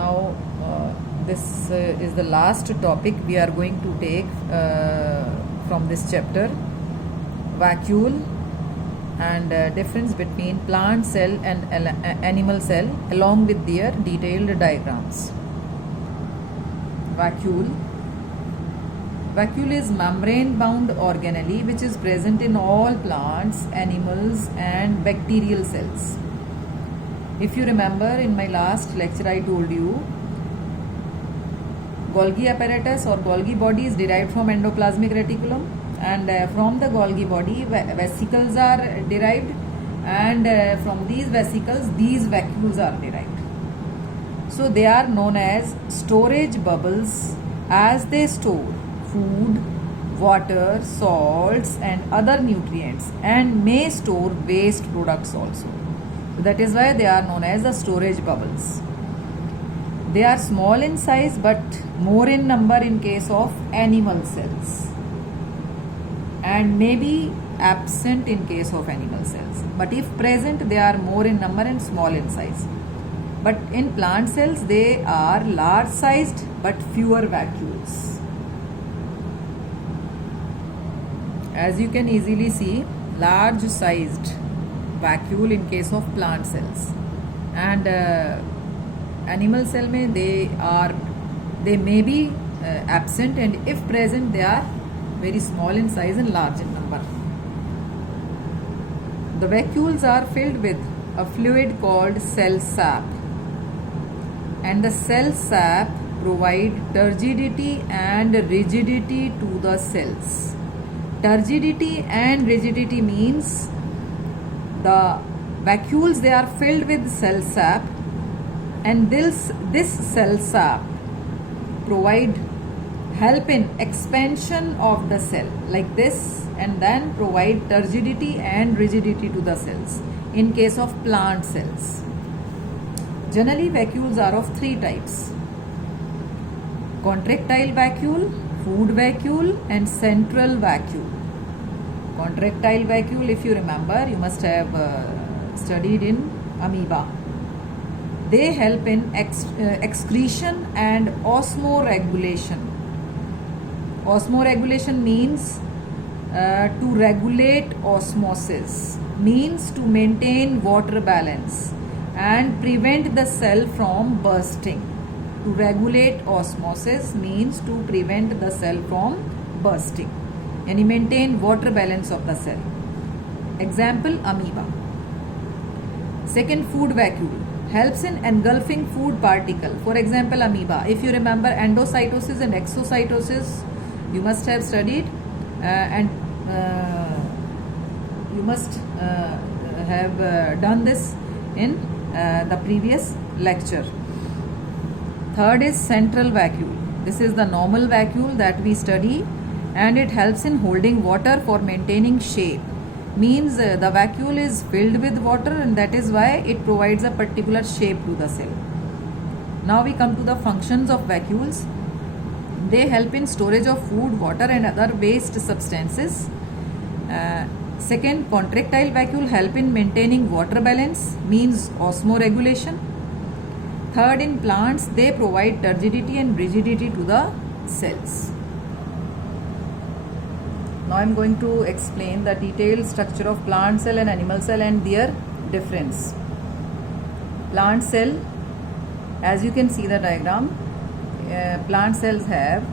Now this is the last topic we are going to take from this chapter, vacuole and difference between plant cell and animal cell along with their detailed diagrams. Vacuole is membrane bound organelle which is present in all plants, animals and bacterial cells. If you remember, in my last lecture I told you Golgi apparatus or Golgi body is derived from endoplasmic reticulum, and from the Golgi body vesicles are derived, and from these vesicles these vacuoles are derived. So they are known as storage bubbles as they store food, water, salts and other nutrients, and may store waste products also. So that is why they are known as the storage bubbles. They are small in size but more in number in case of animal cells, and may be absent in case of animal cells, but if present they are more in number and small in size. But in plant cells they are large sized but fewer vacuoles. As you can easily see, large sized vacuole in case of plant cells, and animal cell mein they may be absent, and if present they are very small in size and large in number. The vacuoles are filled with a fluid called cell sap, and the cell sap provide turgidity and rigidity to the cells. Turgidity and rigidity means the vacuoles, they are filled with cell sap, and this cell sap provide help in expansion of the cell like this, and then provide turgidity and rigidity to the cells in case of plant cells. Generally vacuoles are of three types: contractile vacuole, food vacuole and central vacuole. Contractile vacuole, if you remember, you must have studied in amoeba. They help in excretion and osmoregulation. Osmoregulation means to regulate osmosis, means to maintain water balance and prevent the cell from bursting. To regulate osmosis means to prevent the cell from bursting and maintain water balance of the cell. Example, amoeba. Second, food vacuole helps in engulfing food particle. For example, amoeba. If you remember endocytosis and exocytosis, you must have studied and you must have done this in the previous lecture. Third is central vacuole. This is the normal vacuole that we study, and it helps in holding water for maintaining shape. Means the vacuole is filled with water, and that is why it provides a particular shape to the cell. Now we come to the functions of vacuoles. They help in storage of food, water and other waste substances. Second, contractile vacuole help in maintaining water balance, means osmoregulation. Third, in plants they provide turgidity and rigidity to the cells. Now I am going to explain the detailed structure of plant cell and animal cell and their difference. Plant cell, as you can see the diagram, plant cells have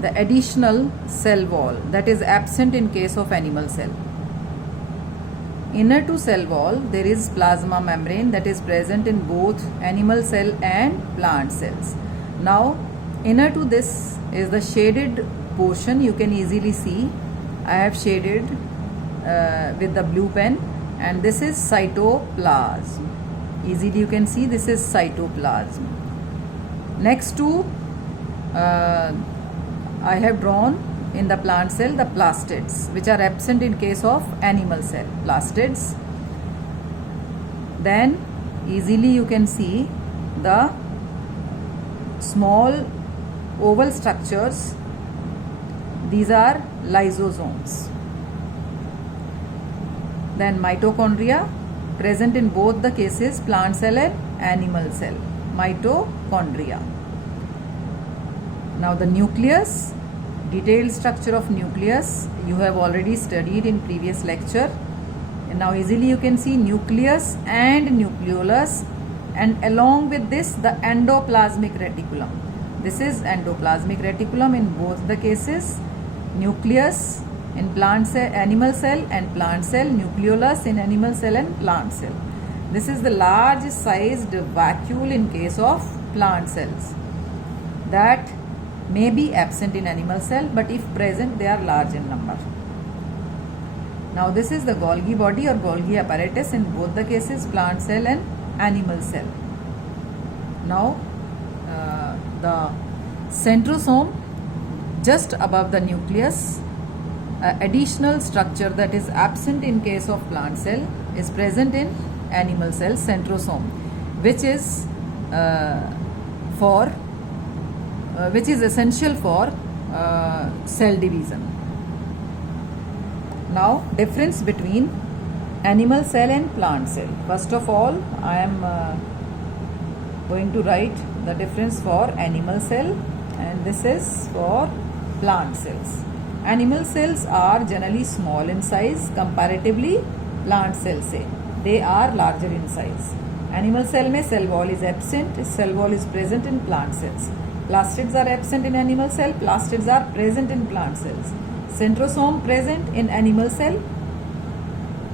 the additional cell wall that is absent in case of animal cell. Inner to cell wall there is plasma membrane that is present in both animal cell and plant cells. Now inner to this is the shaded portion. You can easily see I have shaded with the blue pen, and this is cytoplasm. Easily you can see this is cytoplasm. Next to I have drawn in the plant cell the plastids, which are absent in case of animal cell. Plastids. Then easily you can see the small oval structures. These are lysosomes. Then mitochondria, present in both the cases, plant cell and animal cell. mitochondria. Now the nucleus, detailed structure of nucleus you have already studied in previous lecture. And now easily you can see nucleus and nucleolus, and along with this the endoplasmic reticulum. This is endoplasmic reticulum in both the cases. Nucleus in plant cell, animal cell and plant cell, nucleolus in animal cell and plant cell. This is the large sized vacuole in case of plant cells that may be absent in animal cell, but if present they are large in number. Now this is the Golgi body or Golgi apparatus in both the cases, plant cell and animal cell. Now the centrosome just above the nucleus, additional structure that is absent in case of plant cell is present in animal cell, centrosome, which is essential for cell division. Now difference between animal cell and plant cell. First of all, I am going to write the difference for animal cell, and this is for plant cells. Animal cells are generally small in size comparatively plant cells से they are larger in size. Animal cell में cell wall is absent, cell wall is present in plant cells. Plastids are absent in animal cell, plastids are present in plant cells. Centrosome present in animal cell,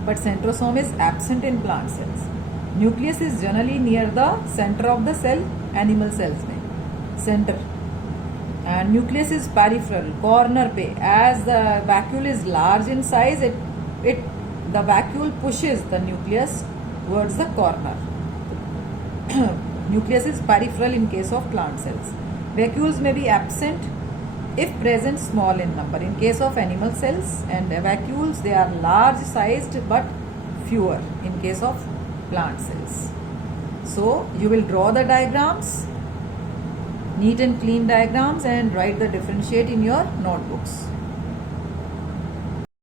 but centrosome is absent in plant cells. Nucleus is generally near the center of the cell, animal cells में center, and nucleus is peripheral, corner पे. As the vacuole is large in size, the vacuole pushes the nucleus towards the corner. Nucleus is peripheral in case of plant cells. Vacuoles may be absent, if present small in number. In case of animal cells and vacuoles, they are large sized but fewer in case of plant cells. So you will draw the diagrams, neat and clean diagrams, and write the differentiate in your notebooks.